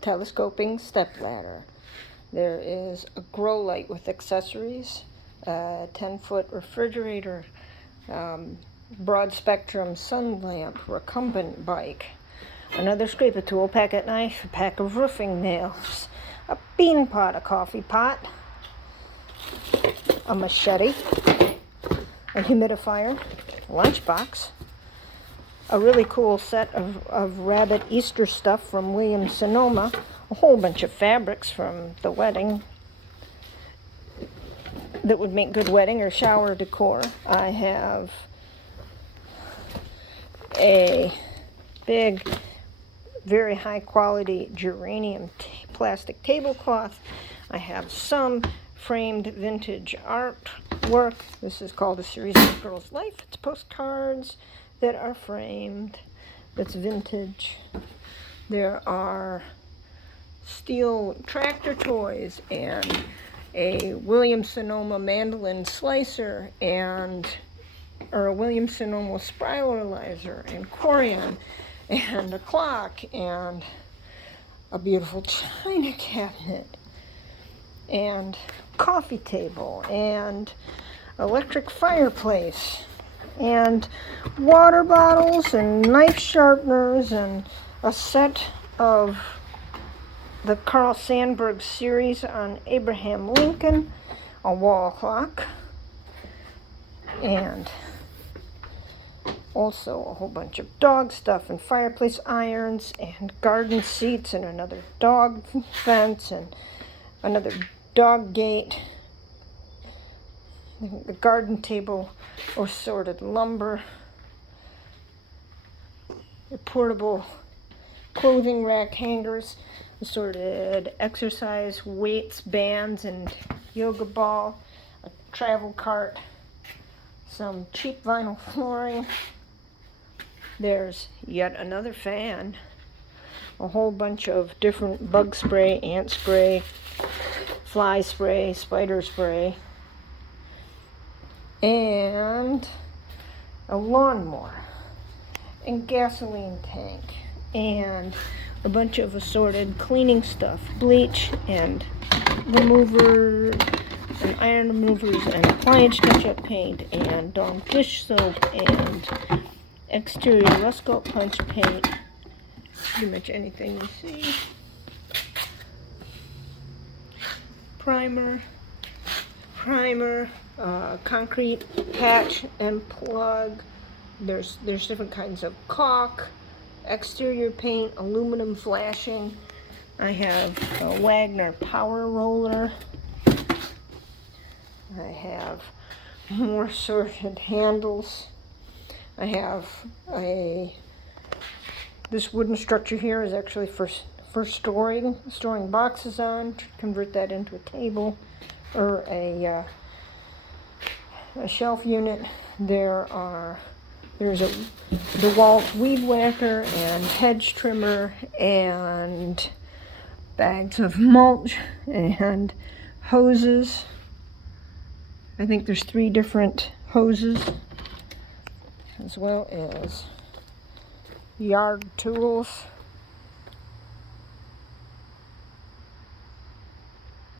telescoping stepladder. There is a grow light with accessories, a 10-foot refrigerator, broad spectrum sun lamp, recumbent bike, another scraper tool, pocket knife, a pack of roofing nails, a bean pot, a coffee pot, a machete, a humidifier, a lunchbox, a really cool set of rabbit Easter stuff from Williams-Sonoma, a whole bunch of fabrics from the wedding that would make good wedding or shower decor. I have a big, very high quality geranium plastic tablecloth. I have some framed vintage artwork. This is called A Series of a Girl's Life. It's postcards that are framed. That's vintage. There are steel tractor toys and a Williams-Sonoma mandolin slicer or a Williams-Sonoma spiralizer and Corian and a clock and a beautiful china cabinet and coffee table and electric fireplace and water bottles and knife sharpeners and a set of the Carl Sandburg series on Abraham Lincoln, a wall clock, and also a whole bunch of dog stuff and fireplace irons and garden seats and another dog fence and another dog gate, the garden table, assorted lumber, the portable clothing rack hangers, assorted exercise weights, bands, and yoga ball, a travel cart, some cheap vinyl flooring. There's yet another fan, a whole bunch of different bug spray, ant spray, fly spray, spider spray, and a lawnmower, and gasoline tank, and a bunch of assorted cleaning stuff, bleach and remover and iron removers and appliance touch-up paint and Dawn dish soap and exterior Rust-Kult punch paint, pretty much anything you see, primer, concrete patch and plug. There's different kinds of caulk, exterior paint, aluminum flashing. I have a Wagner power roller. I have more sorted handles. I have this wooden structure here is actually for storing boxes on, to convert that into a table or a shelf unit. There's a DeWalt weed whacker and hedge trimmer and bags of mulch and hoses. I think there's 3 different hoses, as well as yard tools.